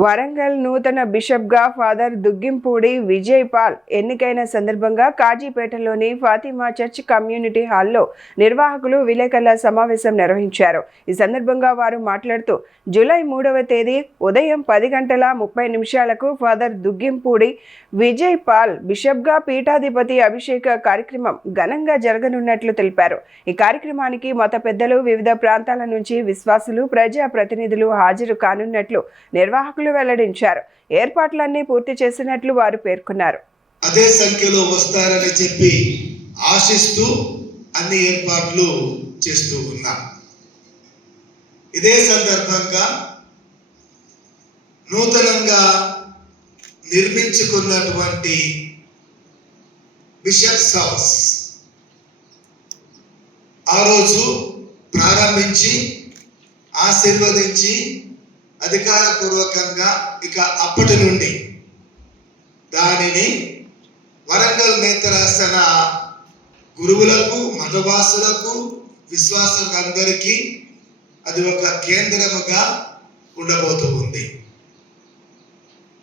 వరంగల్ నూతన బిషప్గా father Duggimpudi Vijay Paul ఎన్నికైన సందర్భంగా కాజీపేటలోని ఫాతిమా చర్చ్ కమ్యూనిటీ హాల్లో నిర్వాహకులు విలేకరుల సమావేశం నిర్వహించారు. ఈ సందర్భంగా వారు మాట్లాడుతూ జూలై 3వ తేదీ ఉదయం 10:30 ఫాదర్ దుగ్గింపూడి విజయ్ పాల్ బిషప్గా పీఠాధిపతి అభిషేక కార్యక్రమం ఘనంగా జరగనున్నట్లు తెలిపారు. ఈ కార్యక్రమానికి మత పెద్దలు, వివిధ ప్రాంతాల నుంచి విశ్వాసులు, ప్రజా ప్రతినిధులు హాజరు కానున్నట్లు నిర్వాహకులు వెల్లడించారు. ఏర్పాట్లన్నీ పూర్తి చేసినట్లు వారు పేర్కొన్నారు. అదే సంఖ్యలో వస్తారని చెప్పి ఆశిస్తూ అన్ని ఏర్పాట్లు చేస్తూ ఉన్నాం. ఇదే సందర్భంగా నూతనంగా నిర్మించుకున్నటువంటి బిషప్స్ హౌస్ ఆ రోజు ప్రారంభించి ఆశీర్వదించి అధికారపూర్వకంగా ఇక అప్పటి నుండి దానిని వరంగల్ నేత్రాసన గురువులకు, మతవాసులకు, విశ్వాసులందరికీ అది ఒక కేంద్రముగా ఉండబోతూ ఉంది.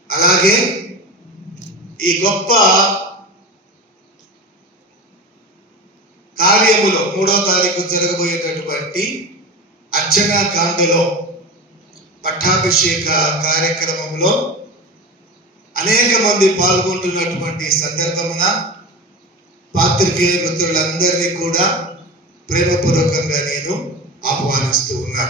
అలాగే ఈ గొప్ప కార్యములో 3వ తారీఖు జరగబోయేటటువంటి అర్చనా కాండలో పట్టాభిషేక కార్యక్రమంలో అనేక మంది పాల్గొంటున్నటువంటి సందర్భమున పాత్రికేయ మిత్రులందరినీ కూడా ప్రేమపూర్వకంగా నేను ఆహ్వానిస్తూ ఉన్నాను.